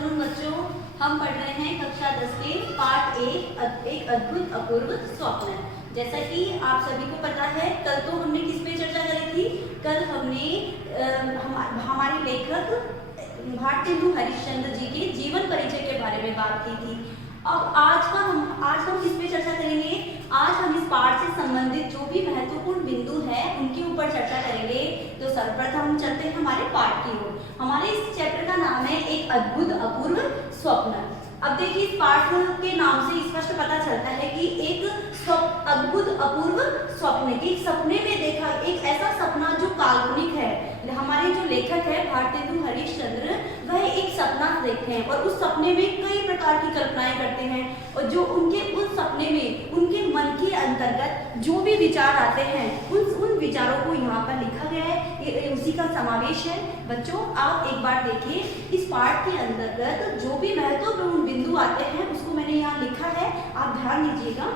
Afternoon बच्चों, हम पढ़ रहे हैं कक्षा 10 के पाठ एक अद्भुत अपूर्व स्वप्न। जैसा कि आप सभी को पता है, कल तो हमने किस पे चर्चा करी थी? कल हमने हमारे लेखक भारतेंदु हरिश्चंद्र जी के जीवन परिचय के बारे में बात की थी। अब आज हम किस पे चर्चा करेंगे? आज हम इस पाठ से संबंधित जो भी महत्वपूर्ण बिंदु है उनके ऊपर चर्चा करेंगे। तो सर्वप्रथम हम चलते हैं हमारे पाठ की ओर। हमारे इस चैप्टर का नाम है एक अद्भुत अपूर्व स्वप्न। अब देखिए, इस पाठ के नाम से स्पष्ट पता चलता है कि एक अद्भुत अपूर्व स्वप्न, एक सपने में देखा एक ऐसा सपना जो काल्पनिक है। हमारे जो लेखक है भारतेंदु हरिश्चंद्र, वह एक सपना देखते हैं और उस सपने में कई प्रकार की कल्पनाएं करते हैं और जो उनके उस सपने में उनके मन के अंतर्गत जो भी विचार आते हैं उन विचारों को यहाँ पर लिखा गया है। ये उसी का समावेश है। बच्चों, आप एक बार देखिए, इस पाठ के अंतर्गत जो भी महत्वपूर्ण बिंदु आते हैं उसको मैंने यहाँ लिखा है, आप ध्यान दीजिएगा।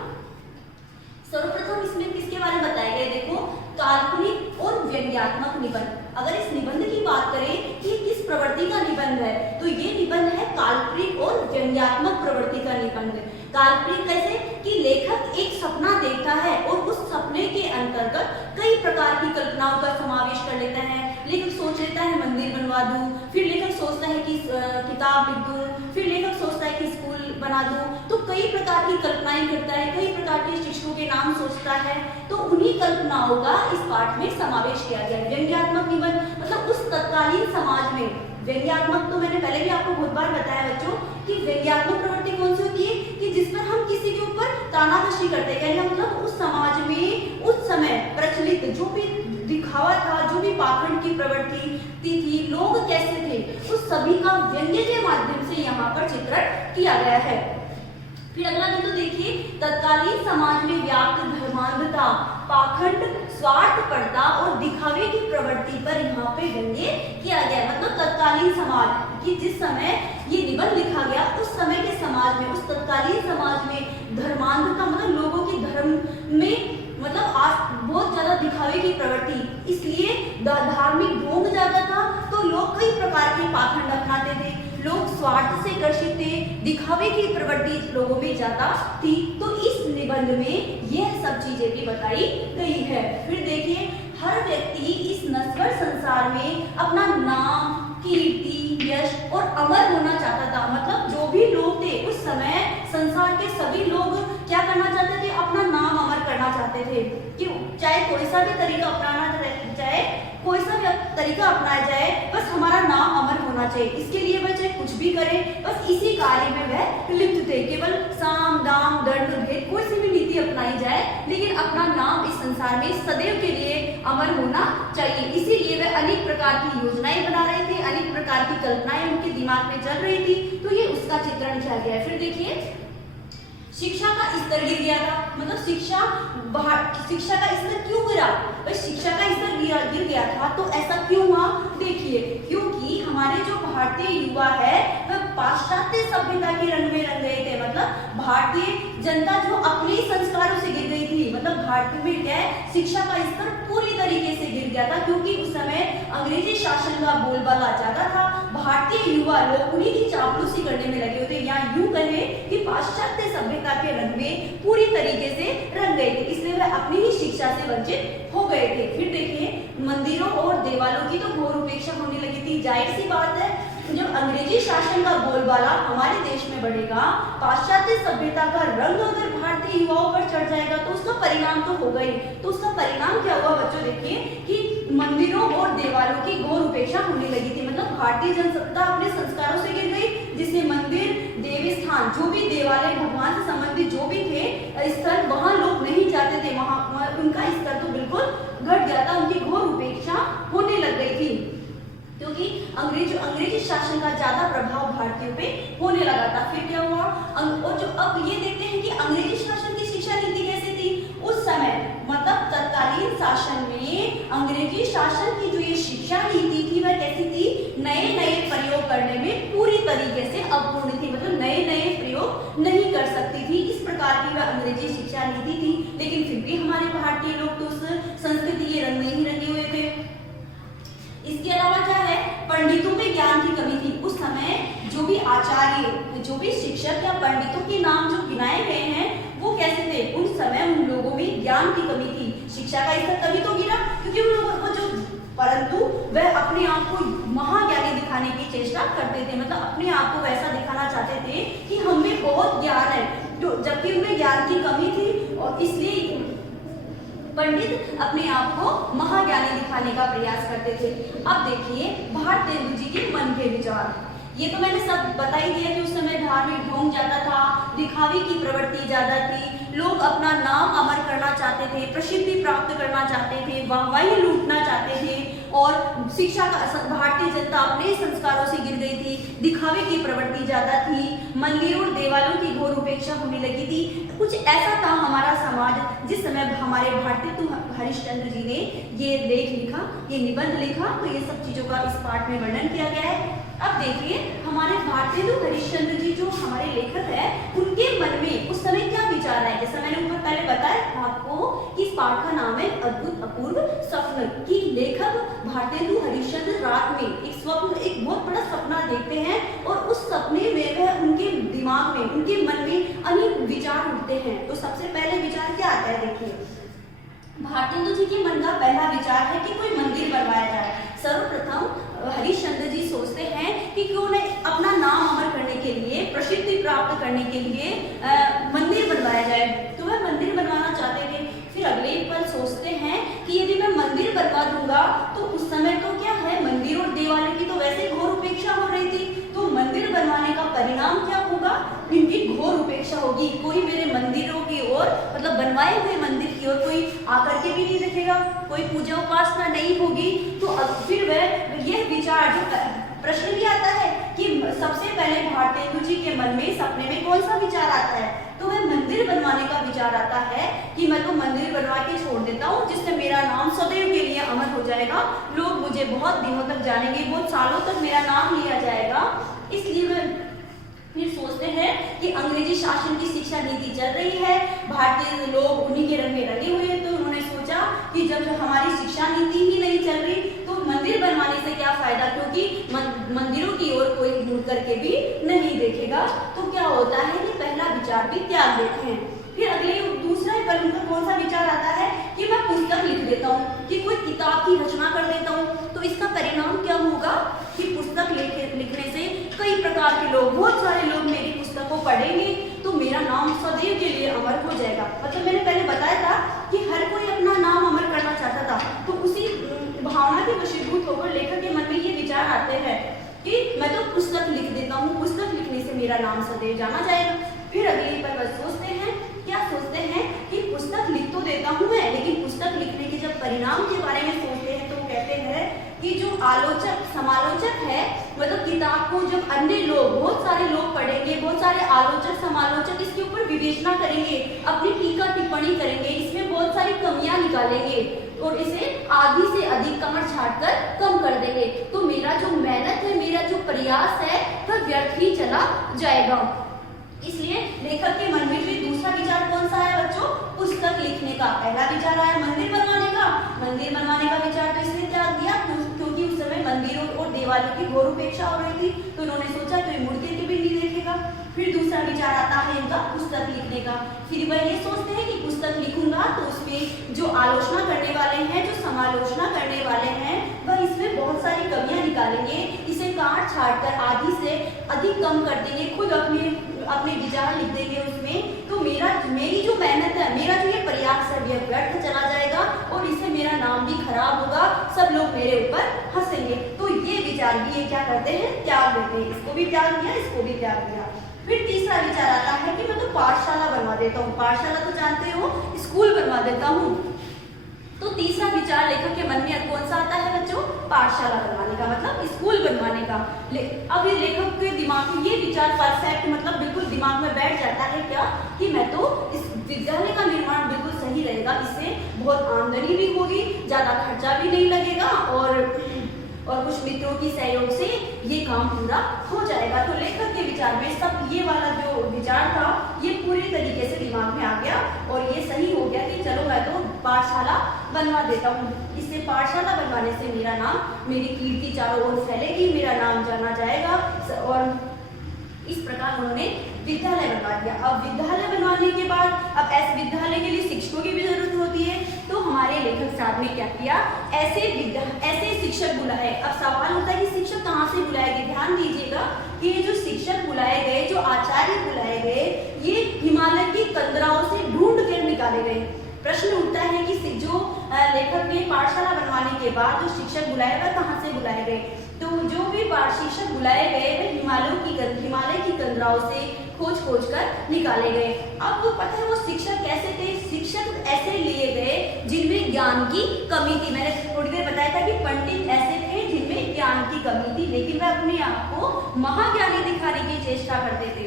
सर्वप्रथम इसमें किसके बारे में बताया गया? देखो, काल्पनिक और व्यंग्यात्मक निबंध। अगर इस निबंध की बात करें कि किस प्रवृत्ति का निबंध है, तो ये निबंध है काल्पनिक और व्यंग्यात्मक प्रवृत्ति का निबंध। काल्पनिक कैसे? कि लेखक एक सपना देखता है और उस सपने के अंतर्गत कई प्रकार की कल्पनाओं का समावेश कर लेता है। लेखक सोच लेता है मंदिर बनवा दूं, फिर लेखक सोचता है कि किताब लिख दूं, फिर लेखक सोचता है कि स्कूल बना दूं। तो कई प्रकार की कल्पनाएं करता है, कई प्रकार के शिक्षकों के नाम सोचता है। तो उन्हीं कल्पनाओं का इस पाठ में समावेश किया गया है। व्यंग्यात्मक निबंध मतलब उस तत्कालीन समाज में, व्यंग्यात्मक तो मैंने पहले भी आपको बहुत बार बताया बच्चों कि व्यंग्यात्मक प्रवृत्ति कौन सी होती है कि जिस पर हम किसी के ऊपर तानाकशी करते हैं। मतलब उस समाज में उस समय प्रचलित जो भी दिखावा था, जो भी पाखंड की प्रवृत्ति थी, लोग कैसे थे, उस सभी का व्यंग्य के माध्यम से यहाँ पर चित्रण किया गया है। फिर अगला बिंदु देखिए, तत्कालीन समाज में व्याप्त धर्मांधता, पाखंड, स्वार्थपरता और दिखावे की प्रवृत्ति पर यहाँ पे व्यंग्य किया गया। मतलब तत्कालीन समाज कि जिस समय ये निबंध लिखा गया, उस समय के समाज में, उस तत्कालीन समाज में धर्मांधता मतलब लोगों के धर्म में मतलब आज बहुत ज्यादा दिखावे की प्रवृत्ति, इसलिए धार्मिक ढोंग ज्यादा था। तो लोग कई प्रकार के पाखंड अपनाते थे, लोग स्वार्थ से ग्रसित थे, दिखावे की प्रवृत्ति लोगों में ज्यादा थी। तो इस निबंध में यह सब चीजें भी बताई गई है। फिर देखिए, हर व्यक्ति इस नश्वर संसार में अपना नाम, कीर्ति, यश और अमर होना चाहता था। मतलब जो भी लोग थे उस समय संसार के सभी लोग क्या करना चाहते थे? अपना नाम अमर करना चाहते थे कि चाहे कोई सा भी तरीका अपनाया जाए, बस हमारा नाम अमर होना चाहिए। इसके लिए वह चाहे कुछ भी करे, बस इसी कार्य में वह लिप्त थे। केवल साम दाम दंड भेद कोई सी भी नीति अपनाई जाए, लेकिन अपना नाम इस संसार में सदैव के लिए अमर होना चाहिए। इसीलिए वह अनेक प्रकार की योजनाएं बना रहे थे, अनेक प्रकार की कल्पनाएं उनके दिमाग में चल रही थी। तो ये उसका चित्रण किया गया है। फिर देखिए, शिक्षा का स्तर गिर गया था। मतलब शिक्षा का स्तर क्यों गिरा? भाई शिक्षा का स्तर गिर गया था तो ऐसा क्यों हुआ? देखिए, क्योंकि हमारे जो भारतीय युवा है वह पाश्चात्य सभ्यता के रंग में रंग गए थे। मतलब भारतीय जनता जो अपने संस्कारों से गिर गई थी। मतलब भारत में क्या है, शिक्षा का स्तर पूरी तरीके से गिर गया था, क्योंकि उस समय अंग्रेजी शासन का बोलबाला ज्यादा था। भारतीय युवा लोग उन्हीं की चापलूसी करने में लगे होते, या यूं कहे कि पाश्चात्य सभ्यता के रंग में पूरी तरीके से रंग गए थे, इसलिए वह अपनी ही शिक्षा से वंचित हो गए थे। फिर देखिए, मंदिरों और देवालों की तो घोर उपेक्षा होने लगी थी। जाहिर सी बात है, जब अंग्रेजी शासन का बोलबाला हमारे देश में बढ़ेगा, पाश्चात्य सभ्यता का रंग अगर भारतीय युवाओं पर चढ़ जाएगा तो उसका परिणाम तो होगा ही। तो उसका परिणाम क्या हुआ बच्चों? देखिए कि मंदिरों और देवालों की घोर उपेक्षा होने लगी थी। मतलब भारतीय जनसत्ता अपने संस्कारों से गिर गई, जिससे मंदिर, देवी स्थान, जो भी देवालय, भगवान से संबंधित जो भी थे स्थल, वहां लोग नहीं जाते थे। वहां उनका स्तर तो बिल्कुल घट गया था, उनकी घोर उपेक्षा होने लग गई थी, क्योंकि अंग्रेजी शासन का ज्यादा प्रभाव भारतीयों पे होने लगा था। फिर क्या हुआ? और जो अब ये देखते हैं कि अंग्रेजी शासन की शिक्षा नीति कैसी थी उस समय। मतलब तत्कालीन शासन में अंग्रेजी शासन की जो ये शिक्षा नीति थी वह कैसी थी? नए नए प्रयोग करने में पूरी तरीके से अपूर्ण थी। मतलब नए नए प्रयोग नहीं कर सकती थी, इस प्रकार की वह अंग्रेजी शिक्षा नीति थी। लेकिन फिर भी हमारे भारतीय लोग तो उस संस्कृति के रंग में ही रंगे हुए थे। इसके अलावा क्या है, पंडितों में ज्ञान की कमी थी। उस समय जो भी भी शिक्षक या पंडितों के नाम जो गिनाए गए हैं वो कैसे थे, उन समय उन लोगों में ज्ञान की कमी थी। शिक्षा का स्तर तभी तो गिरा क्योंकि उन लोगों को जो, परंतु वह अपने आप को महाज्ञानी दिखाने की चेष्टा करते थे, मतलब अपने आप को वैसा दिखाना चाहते थे कि हमें बहुत ज्ञान है, जो जबकि उनमें ज्ञान की कमी थी। और इसलिए पंडित अपने आप को महाज्ञानी दिखाने का प्रयास करते थे। अब देखिए भारतेंदु जी के मन के विचार। ये तो मैंने सब बता ही दिया कि उस समय धार्मिक ढोंग ज्यादा था, दिखावे की प्रवृत्ति ज्यादा थी, लोग अपना नाम अमर करना चाहते थे, प्रसिद्धि प्राप्त करना चाहते थे, वाहवाही लूटना चाहते थे, और शिक्षा का भारतीय जनता अपने संस्कारों से गिर गई थी, दिखावे की प्रवृत्ति ज्यादा थी, मंदिरों और देवालयों की घोर उपेक्षा होने लगी थी। कुछ ऐसा था हमारा समाज जिस समय हमारे भारतेंदु हरिश्चंद्र जी ने ये लेख लिखा, ये निबंध लिखा, तो ये सब चीजों का इस पाठ में वर्णन किया गया है। अब देखिए हमारे भारतेंदु हरिश्चंद्र जी जो हमारे लेखक है, उनके मन में उस समय क्या विचार है। जैसा मैंने ऊपर पहले बताया था आपको कि इस पाठ का नाम है अद्भुत अपूर्व स्वप्न, कि लेखक भारतेंदु हरिश्चंद्र रात में एक स्वप्न, एक बहुत बड़ा सपना देखते हैं, और उस सपने में वह उनके दिमाग में, उनके मन में अनेक विचार उठते हैं। तो सबसे पहले विचार क्या आता है, देखिए भारतेंदु जी के मन का पहला विचार है कि कोई मंदिर बनवाया जाए। सर्वप्रथम हरिश्चंद्र जी सोचते हैं कि क्यों न अपना नाम अमर करने के लिए, प्रसिद्धि प्राप्त करने के लिए मंदिर बनवाया जाए। तो वह मंदिर बनवाना चाहते थे। फिर अगले पल सोचते हैं कि यदि मैं मंदिर बनवा दूंगा तो उस समय तो क्या है, मंदिर और देवालयों की तो वैसे घोर उपेक्षा हो रही थी, तो मंदिर बनवाने का परिणाम क्या होगा, इनकी घोर उपेक्षा होगी। कोई मेरे मंदिरों की ओर, मतलब बनवाए हुए मंदिर की ओर कोई आकर के भी नहीं देखेगा, कोई पूजा उपासना नहीं होगी। तो अब फिर वह यह विचार, जो प्रश्न भी आता है कि सबसे पहले भारतेंदु जी के मन में सपने में कौन सा विचार आता है, तो वह मंदिर बनवाने का विचार आता है कि मैं तो मंदिर बनवा के छोड़ देता हूँ, जिससे मेरा नाम सदैव के लिए अमर हो जाएगा, लोग मुझे बहुत दिनों तक जानेंगे, बहुत सालों तक मेरा नाम लिया जाएगा। इसलिए वह फिर सोचते हैं कि अंग्रेजी शासन की शिक्षा नीति चल रही है, भारतीय लोग उन्हीं के रंग में रंगे हुए हैं, तो उन्होंने सोचा कि जब हमारी शिक्षा नीति ही नहीं चल रही तो मंदिर बनवाने से क्या फायदा, क्योंकि मंदिरों की ओर कोई मुड़ करके भी नहीं देखेगा। तो क्या होता है कि पहला विचार भी त्याग देते हैं। फिर अगले दूसरा पल उनका कौन सा विचार आता है कि मैं पुस्तक लिख देता हूँ, कि कोई किताब की रचना कर देता हूँ। तो इसका परिणाम क्या होगा कि पुस्तक लिखने से कई प्रकार के लोग, बहुत सारे लोग मेरी पुस्तक को पढ़ेंगे, तो मेरा नाम सदैव के लिए अमर हो जाएगा। मतलब मैंने पहले बताया था कि हर कोई अपना नाम अमर करना चाहता था, तो उसी भावना के वशीभूत होकर लेखक के मन में ये विचार आते हैं कि मैं तो पुस्तक लिख देता हूँ, पुस्तक लिखने से मेरा नाम सदैव जाना जाएगा। फिर अगले पर वह सोचते हैं, क्या सोचते हैं कि पुस्तक लिख तो देता हूँ मैं, लेकिन पुस्तक लिखने के जब परिणाम के बारे में सोचते हैं तो कहते हैं कि जो आलोचक, समालोचक है, मतलब किताब को जब अन्य लोग, बहुत सारे लोग पढ़ेंगे, बहुत सारे आलोचक, समालोचक इसके ऊपर विवेचना करेंगे, अपनी टीका टिप्पणी करेंगे, इसमें बहुत सारी कमियां निकालेंगे और इसे आधी से अधिक कमर छाटकर कम कर देंगे, तो मेरा जो मेहनत है, मेरा जो प्रयास है, वह व्यर्थ ही चला जाएगा। इसलिए लेखक के मन में भी दूसरा विचार कौन सा है बच्चों, पुस्तक लिखने का। पहला विचार आया मंदिर बनवाने का, मंदिर बनवाने का विचार तो इसलिए त्याग दिया क्योंकि उस समय मंदिरों और देवालयों की घोर उपेक्षा हो रही थी, तो उन्होंने सोचा कोई मुड़ के भी नहीं देखेगा। फिर दूसरा विचार आता है इनका पुस्तक लिखने का। फिर वह ये सोचते हैं कि पुस्तक लिखूंगा तो उसमें जो आलोचना करने वाले हैं, जो समालोचना करने वाले हैं, वह इसमें बहुत सारी कमियां निकालेंगे, इसे काट छाट कर आधी से अधिक कम कर देंगे, खुद अपने विचार लिख देंगे उसमें, तो मेरी जो मेहनत है, मेरा जो ये प्रयास है, यह व्यर्थ चला जाएगा और इससे मेरा नाम भी खराब होगा, सब लोग मेरे ऊपर हंसेंगे। तो ये विचार भी ये क्या करते हैं, त्याग देते हैं। इसको भी त्याग दिया, इसको भी त्याग दिया। फिर तीसरा विचार आता है कि मैं तो पाठशाला बनवा देता हूँ। पाठशाला तो जानते हो, स्कूल बनवा देता हूँ। तो तीसरा विचार लेखक के मन में कौन सा आता है बच्चों, पाठशाला बनवाने का, मतलब स्कूल बनवाने का। अब ये लेखक के दिमाग में ये विचार परफेक्ट, मतलब बिल्कुल दिमाग में बैठ जाता है क्या, कि मैं तो इस विद्यालय का निर्माण बिल्कुल सही रहेगा, इससे बहुत आमदनी भी होगी, ज्यादा खर्चा भी नहीं लगेगा और कुछ मित्रों की सहयोग से ये काम पूरा हो जाएगा। तो लेखक के विचार में सब ये वाला जो विचार था, ये पूरी तरीके से दिमाग में आ गया और ये सही हो गया कि चलो मैं तो पाठशाला बनवा देता हूँ। इससे पाठशाला बनवाने से मेरा नाम, मेरी कीर्ति चारों ओर फैलेगी, मेरा नाम जाना जाएगा। और इस प्रकार उन्होंने विद्यालय बनवा दिया। अब विद्यालय बनवाने के बाद अब ऐसे विद्यालय के लिए शिक्षकों की भी जरूरत होती है, तो हमारे लेखक साहब ने क्या किया, ऐसे शिक्षक बुलाए। अब सवाल होता है कि शिक्षक कहाँ से बुलाए गए। ध्यान दीजिएगा कि ये जो शिक्षक बुलाए गए, जो आचार्य बुलाए गए, ये हिमालय की कंदराओं से ढूंढ कर निकाले गए। प्रश्न उठता है कि जो लेखक ने पाठशाला बनवाने के बाद जो शिक्षक बुलाए वह कहाँ से बुलाए गए। तो जो भी शिक्षक बुलाए गए वे हिमालय की कंदराओं से खोज कर निकाले गए। अब वो पता है वो शिक्षक कैसे थे, शिक्षक ऐसे लिए गए जिनमें ज्ञान की कमी थी। मैंने थोड़ी देर बताया था कि पंडित ऐसे थे जिनमें ज्ञान की कमी थी, लेकिन वह अपने आप को महाज्ञानी दिखाने की चेष्टा करते थे।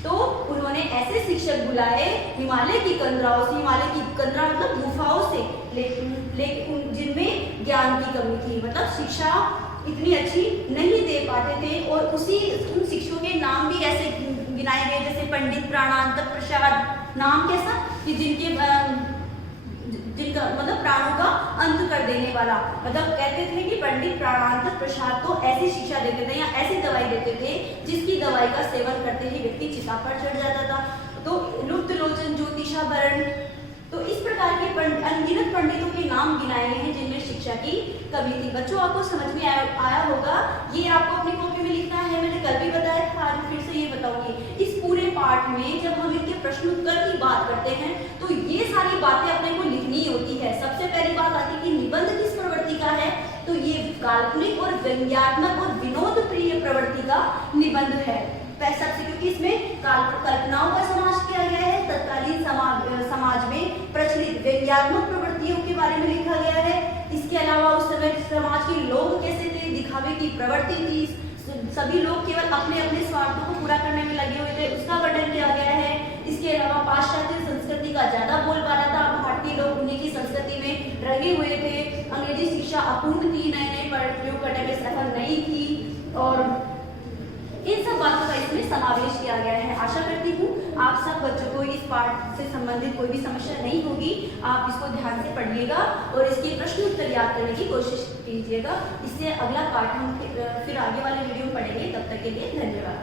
तो उन्होंने ऐसे शिक्षक बुलाए हिमालय की कंदराओं से, हिमालय की कंदरा मतलब गुफाओं से, लेकिन जिनमें ज्ञान की कमी थी, मतलब शिक्षा इतनी अच्छी नहीं दे पाते थे। और उन शिक्षकों के नाम भी ऐसे गिनाए गए, जैसे पंडित प्राणांत प्रसाद। नाम कैसा कि जिनका मतलब प्राणों का अंत कर देने वाला, मतलब कहते थे कि पंडित प्राणांत प्रसाद तो ऐसी शिक्षा देते थे या ऐसी दवाई देते थे जिसकी दवाई का सेवन करते ही व्यक्ति चिता पर चढ़ जाता था। तो लुप्त लोचन ज्योतिषाभरण, तो इस प्रकार के अनगिनत पंडितों के नाम गिनाए गए हैं जिनमें शिक्षा की कमी थी। बच्चों आपको समझ में आया होगा, ये आपको अपनी कॉपी में लिखना है। मैंने कल भी बताया था, आज फिर से ये बताऊंगी। इस पूरे पाठ में जब हम इनके प्रश्न उत्तर की बात करते हैं तो ये सारी बातें अपने को लिखनी होती है। सबसे पहली बात आती है कि निबंध किस प्रवृत्ति का है, तो ये काल्पनिक और व्यंग्यात्मक और विनोद प्रिय प्रवृत्ति का निबंध है। सबसे क्योंकि इसमें कल्पनाओं का समावेश किया गया है, तत्कालीन समाज में प्रचलित व्यंग्यात्मक प्रवृत्तियों के बारे में लिखा गया है। इसके अलावा उस समय समाज के लोग कैसे थे, दिखावे की प्रवृत्ति थी, सभी लोग केवल अपने अपने स्वार्थों को पूरा करने में लगे हुए थे, उसका वर्णन किया गया है। इसके अलावा पाश्चात्य संस्कृति का ज्यादा बोलबाला था, भारतीय लोग उन्हीं की संस्कृति में रंगे हुए थे। अंग्रेजी शिक्षा अपूर्ण थी, नए प्रयोग करने में सफल नहीं थी, और इन सब बातों का इसमें समावेश किया गया है। आशा करती हूँ आप सब बच्चों को इस पाठ से संबंधित कोई भी समस्या नहीं होगी। आप इसको ध्यान से पढ़िएगा और इसके प्रश्न उत्तर याद करने की कोशिश कीजिएगा। इससे अगला पाठ हम फिर आगे वाले वीडियो में पढ़ेंगे। तब तक के लिए धन्यवाद।